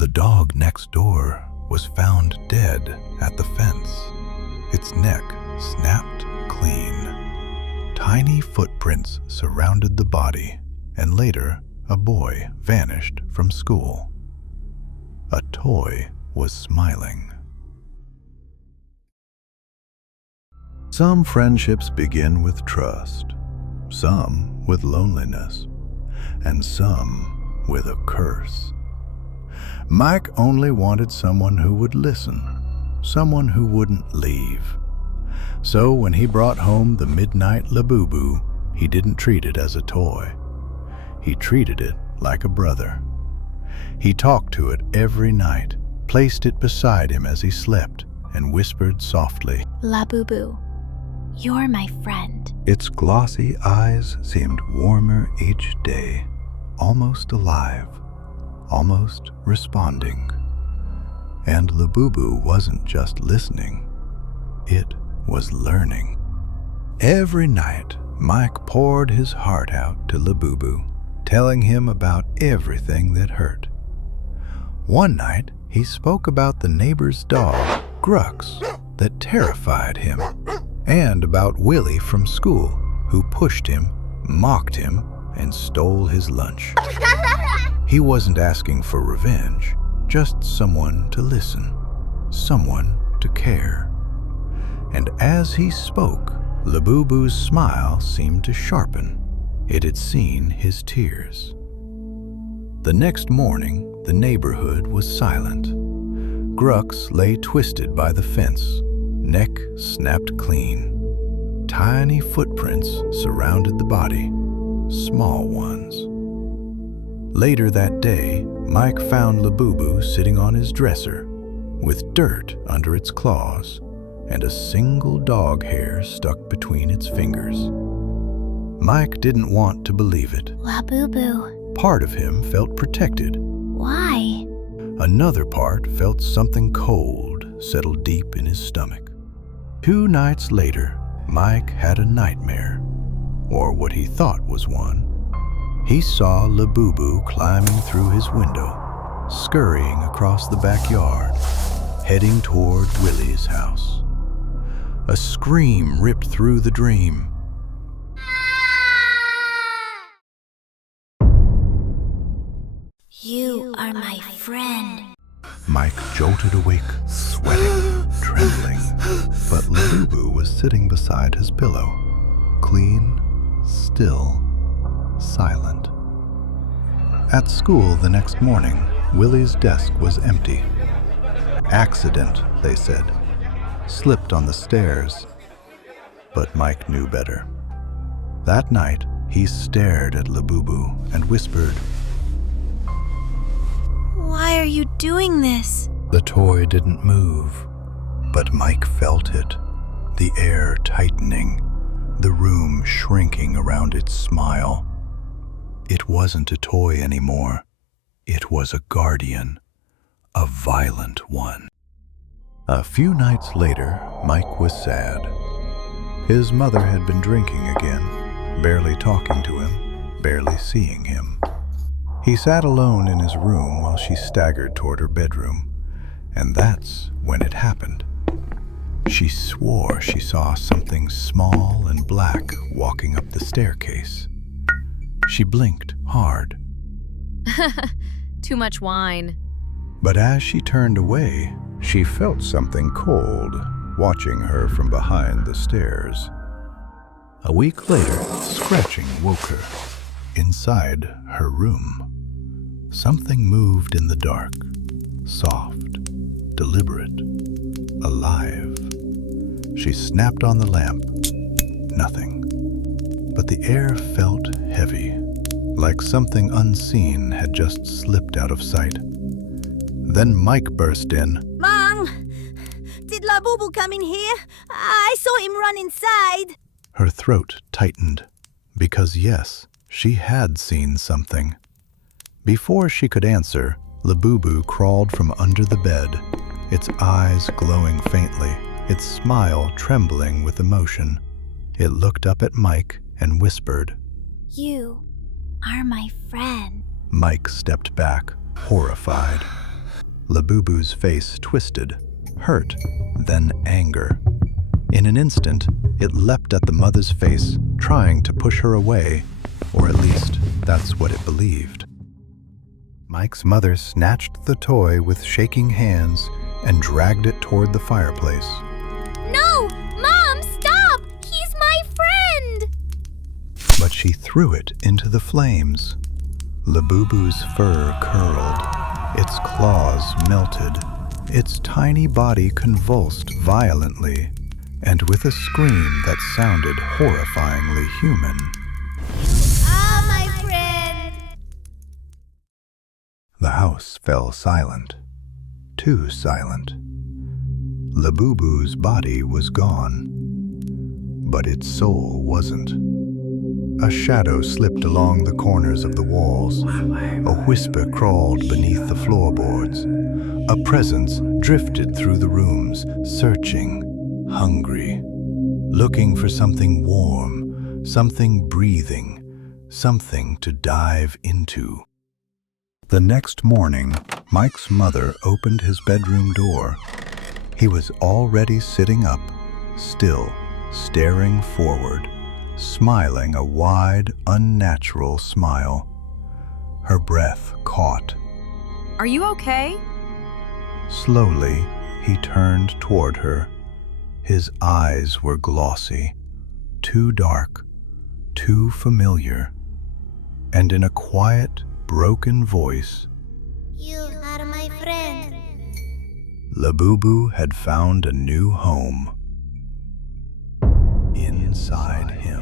The dog next door was found dead at the fence, its neck snapped clean. Tiny footprints surrounded the body, and later a boy vanished from school. A toy was smiling. Some friendships begin with trust, some with loneliness, and some with a curse. Mike only wanted someone who would listen, someone who wouldn't leave. So when he brought home the Midnight LABUBU, he didn't treat it as a toy. He treated it like a brother. He talked to it every night, placed it beside him as he slept, and whispered softly, "LABUBU, you're my friend." Its glossy eyes seemed warmer each day, almost alive, almost responding. And LABUBU wasn't just listening, it was learning. Every night, Mike poured his heart out to LABUBU, telling him about everything that hurt. One night, he spoke about the neighbor's dog, Grux, that terrified him, and about Willy from school, who pushed him, mocked him, and stole his lunch. He wasn't asking for revenge, just someone to listen, someone to care. And as he spoke, LABUBU's smile seemed to sharpen. It had seen his tears. The next morning, the neighborhood was silent. Grux lay twisted by the fence, neck snapped clean. Tiny footprints surrounded the body, small ones. Later that day, Mike found LABUBU sitting on his dresser, with dirt under its claws and a single dog hair stuck between its fingers. Mike didn't want to believe it. "LABUBU." Part of him felt protected. Why? Another part felt something cold settle deep in his stomach. 2 nights later, Mike had a nightmare, or what he thought was one. He saw LABUBU climbing through his window, scurrying across the backyard, heading toward Willy's house. A scream ripped through the dream. "You are my friend." Mike jolted awake, sweating, trembling. But LABUBU was sitting beside his pillow, clean, still, silent. At school the next morning, Willy's desk was empty. Accident, they said. Slipped on the stairs. But Mike knew better. That night, he stared at LABUBU and whispered, "Why are you doing this?" The toy didn't move, but Mike felt it, the air tightening, the room shrinking around its smile. It wasn't a toy anymore. It was a guardian, a violent one. A few nights later, Mike was sad. His mother had been drinking again, barely talking to him, barely seeing him. He sat alone in his room while she staggered toward her bedroom, and that's when it happened. She swore she saw something small and black walking up the staircase. She blinked hard. Too much wine. But as she turned away, she felt something cold watching her from behind the stairs. A week later, scratching woke her. Inside her room, something moved in the dark, soft, deliberate, alive. She snapped on the lamp. Nothing. But the air felt heavy, like something unseen had just slipped out of sight. Then Mike burst in. "Mom, did LABUBU come in here? I saw him run inside." Her throat tightened, because yes, she had seen something. Before she could answer, LABUBU crawled from under the bed, its eyes glowing faintly, its smile trembling with emotion. It looked up at Mike and whispered, "You are my friend." Mike stepped back, horrified. Labubu's face twisted, hurt, then anger. In an instant, it leapt at the mother's face, trying to push her away, or at least that's what it believed. Mike's mother snatched the toy with shaking hands and dragged it toward the fireplace. No! Mom, stop! He's my friend! But she threw it into the flames. Labubu's fur curled, its claws melted, its tiny body convulsed violently, and with a scream that sounded horrifyingly human. Ah, my friend! The house fell silent, too silent. Labubu's body was gone, but its soul wasn't. A shadow slipped along the corners of the walls. A whisper crawled beneath the floorboards. A presence drifted through the rooms, searching, hungry, looking for something warm, something breathing, something to dive into. The next morning, Mike's mother opened his bedroom door. He was already sitting up, still, staring forward, smiling a wide, unnatural smile. Her breath caught. Are you okay? Slowly, he turned toward her. His eyes were glossy, too dark, too familiar, and in a quiet, broken voice, You are my friend. Labubu had found a new home inside him.